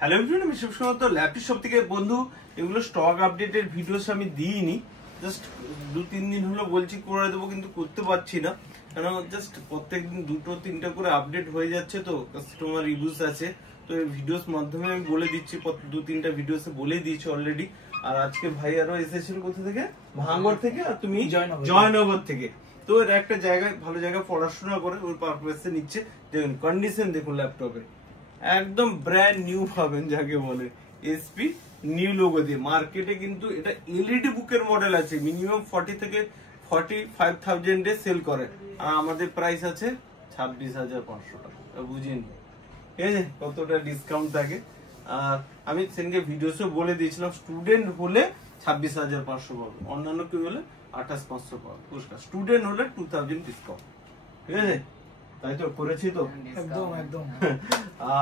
Hello everyone, আমি সবসময় তো ল্যাপটপ শপ থেকে বন্ধু এগুলো স্টক আপডেটের ভিডিওস আমি দিইনি। জাস্ট 2-3 দিন হলো বলছি করে দেবো, কিন্তু করতে পারছি না, কারণ জাস্ট প্রত্যেকদিন 2-3টা করে আপডেট হয়ে যাচ্ছে, তো কাস্টমার রিভিউস আছে, তো এই ভিডিওস মাধ্যমে আমি বলে দিচ্ছি। 2-3টা ভিডিওসে বলে দিয়েছি অলরেডি। আর আজকে ভাই আরো এসেছিল কোথা থেকে, ভাঙ্গর থেকে, আর তুমি জয়নগর থেকে। তো এর একটা জায়গায় ভালো জায়গায় পড়াশোনা করে ওর পারপাসে নিচ্ছে। দেখুন কন্ডিশন দেখুন ল্যাপটপে, একদম ব্র্যান্ড নিউ পাবেন যাকে বলে। এসপি নিউ লোগো দিয়ে মার্কেটে কিন্তু এটা এলইডি বুকের মডেল আছে, মিনিমাম 40 থেকে 45,000 এ সেল করে, আর আমাদের প্রাইস আছে 26,500 টাকা। বুঝিয়ে নি, ঠিক আছে, কতটা ডিসকাউন্ট থাকে। আর আমি সেদিনকে ভিডিওসে বলে দিয়েছিলাম, স্টুডেন্ট হলে 26,500 পাবে, অন্যান্য কেউ হলে 28,500 পাবে পুরস্কার, স্টুডেন্ট হলে 2000 ডিসকাউন্ট, ঠিক আছে। তাই তো করেছি তো একদম একদম।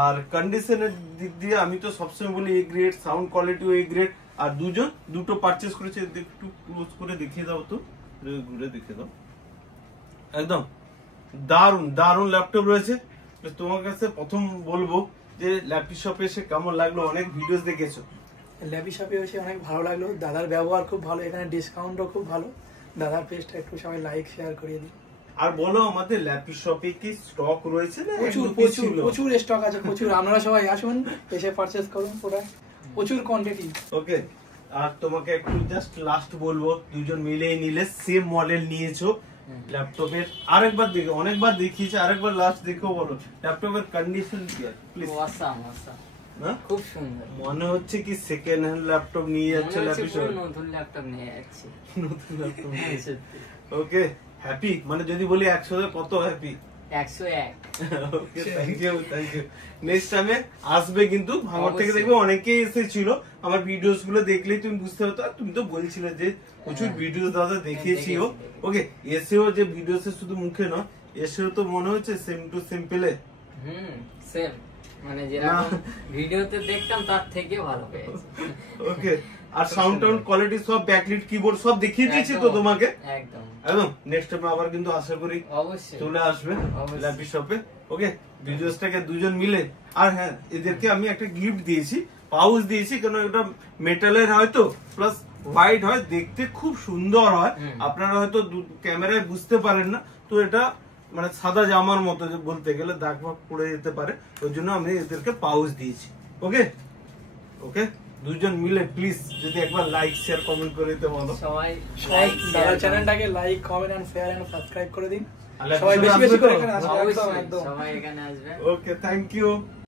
আর কন্ডিশনের দিক দিয়ে আমি তো সবসময় বলি এ গ্রেড, সাউন্ড কোয়ালিটিও এ গ্রেড। আর দুটো পারচেজ করেছে, একটু ক্লোজ করে দেখিয়ে দাও তো, ঘুরে দেখিয়ে দাও। একদম দারুন দারুন ল্যাপটপ রয়েছে। তোমার কাছে প্রথম বলবো যে ল্যাপটপ শপে এসে কেমন লাগলো? অনেক ভিডিওস দেখেছো, ল্যাপটপ শপে এসে অনেক ভালো লাগলো, দাদার ব্যবহার খুব ভালো, এখানে ডিসকাউন্টও খুব ভালো। দাদার পেজটা একটু সবাই লাইক শেয়ার করিয়ে দিন। আর বলো আমাদের ল্যাপটপ শপে কি স্টক রয়েছে? না প্রচুর প্রচুর প্রচুর স্টক আছে, প্রচুর। আপনারা সবাই আসুন, এসে পারচেজ করুন, পুরো প্রচুর কোয়ান্টিটি। ওকে, আর তোমাকে একটু জাস্ট লাস্ট বলবো, দুজন মিলে নিলে সেম মডেল নিয়েছো ল্যাপটপের, আরেকবার দেখো, অনেকবার দেখিয়েছি, আরেকবার লাস্ট দেখো, বলো ল্যাপটপের কন্ডিশন কি আছে প্লিজ। অসাম অসাম, না খুব সুন্দর। মনে হচ্ছে কি সেকেন্ড হ্যান্ড ল্যাপটপ নিয়ে যাচ্ছে, নতুন ল্যাপটপ নিয়ে যাচ্ছি, নতুন ল্যাপটপ। সত্যি। Okay, happy? মানে যদি বলি 100 কত happy? 101। Okay, thank you thank you. Next টাইমে আসবে কিন্তু, ভাঙর থেকে দেখবে অনেকেই এসেছিল, আমার ভিডিওস গুলো দেখলেই তুমি বুঝতে পারতো। আর তুমি তো বলছিলে যে প্রচুর ভিডিও দাদা দেখিয়েছিও। ওকে, এসেও যে ভিডিওসে শুধু মুখে নয়, এসেও তো মনে হচ্ছে সেম টু সেম পেলে। সেম, মানে যেরকম ভিডিওতে দেখতাম তার থেকে ভালো পেয়েছি। ওকে, আর সাউন্ড টাউন্ড কোয়ালিটি সব, ব্যাকলিট কিবোর্ড সব দেখিয়ে দিয়েছি তো তোমাকে। একদম একদম। নেক্সট টাইম আবার কিন্তু আশা করি অবশ্যই চলে আসবে ল্যাপটপ শপে। ওকে, ভিডিওসটাকে দুজন মিলে। আর হ্যাঁ, এদেরকে আমি একটা গিফট দিয়েছি, পাউচ দিয়েছি, কারণ এটা মেটালের হয়তো, প্লাস হোয়াইট হয়, দেখতে খুব সুন্দর হয়। আপনারা হয়তো ক্যামেরায় বুঝতে পারেন না, তো এটা মানে সাদা জামার মতো বলতে গেলে, দাগ ভাগ পড়ে যেতে পারে, ওই জন্য আমি এদেরকে পাউচ দিয়েছি। ওকে ওকে, দুজন মিলে প্লিজ যদি একবার লাইক শেয়ার কমেন্ট করে দিতে বলো। সবাই দাদা চ্যানেলটাকে like comment and share and subscribe করে দিন। সবাই বেশি বেশি করে এখানে আসবে, একদম একদম। সবাই এখানে আসবে। ওকে, থ্যাংক ইউ।